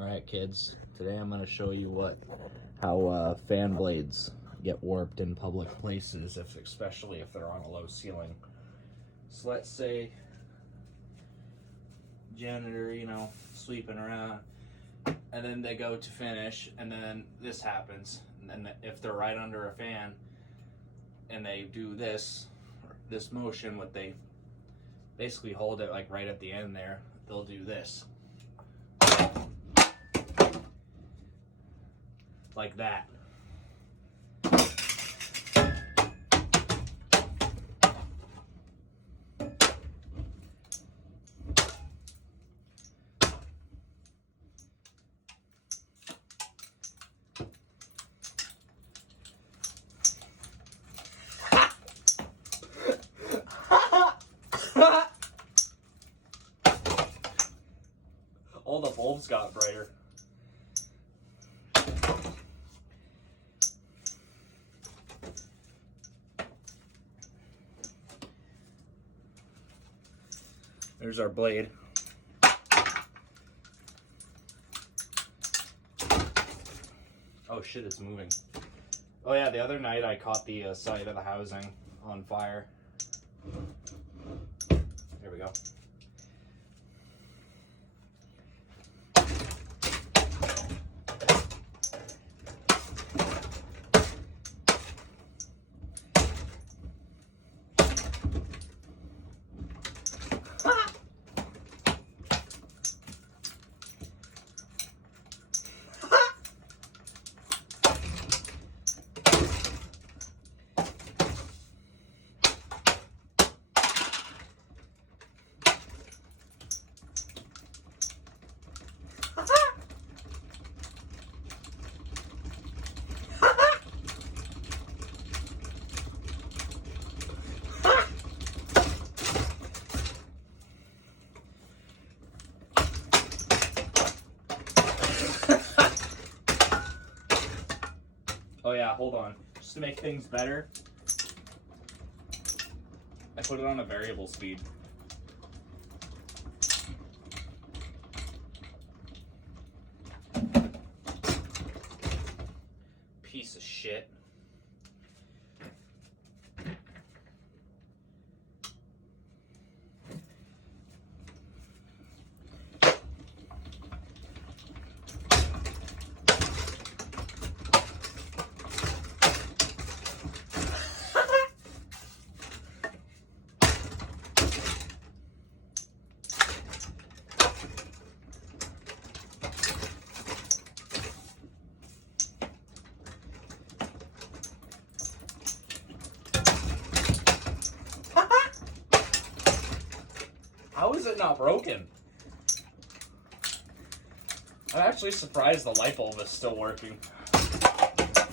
Alright kids, today I'm going to show you how fan blades get warped in public places, especially if they're on a low ceiling. So let's say janitor, sweeping around, and then they go to finish, and then this happens. And then if they're right under a fan and they do this motion, they basically hold it like right at the end there, they'll do this. Like that. All the bulbs got brighter. There's our blade. Oh shit, it's moving. Oh yeah, the other night I caught the side of the housing on fire. There we go. Oh yeah, hold on. Just to make things better, I put it on a variable speed. Piece of shit. How is it not broken? I'm actually surprised the light bulb is still working.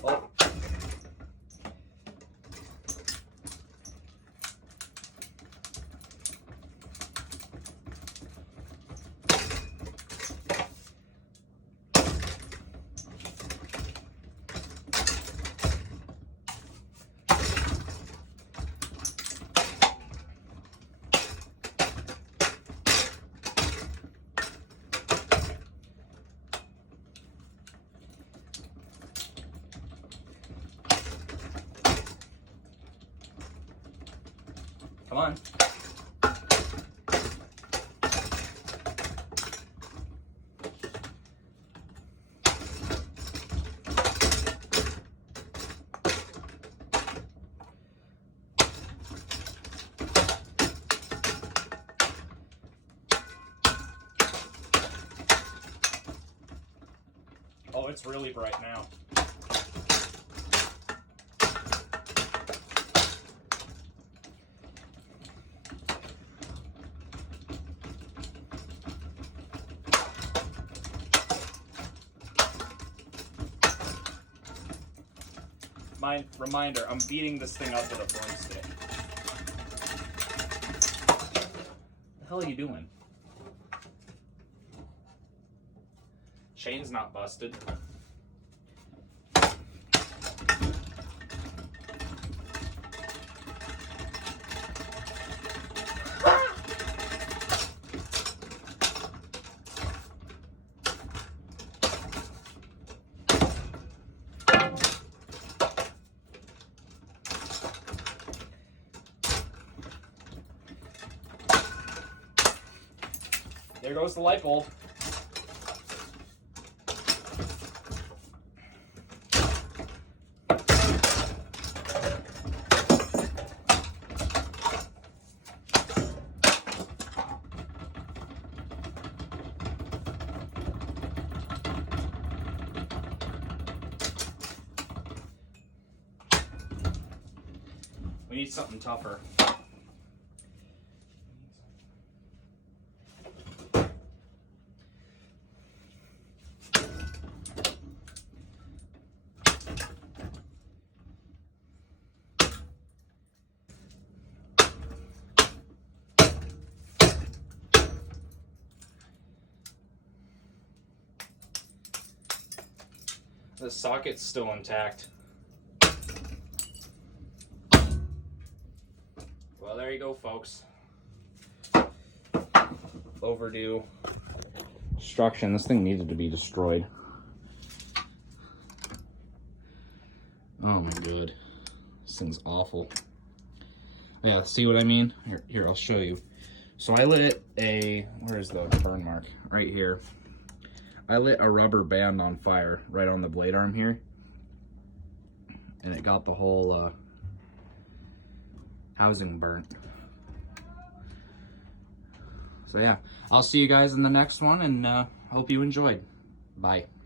Oh. Come on. Oh, it's really bright now. Reminder, I'm beating this thing up with a broomstick. What the hell are you doing? Chain's not busted. goes the light bulb. We need something tougher. The socket's still intact. Well, there you go, folks. Overdue destruction. This thing needed to be destroyed. Oh my god. This thing's awful. Yeah, see what I mean? Here, I'll show you. So I lit where's the burn mark? Right here. I lit a rubber band on fire right on the blade arm here. And it got the whole housing burnt. So yeah, I'll see you guys in the next one, and hope you enjoyed. Bye.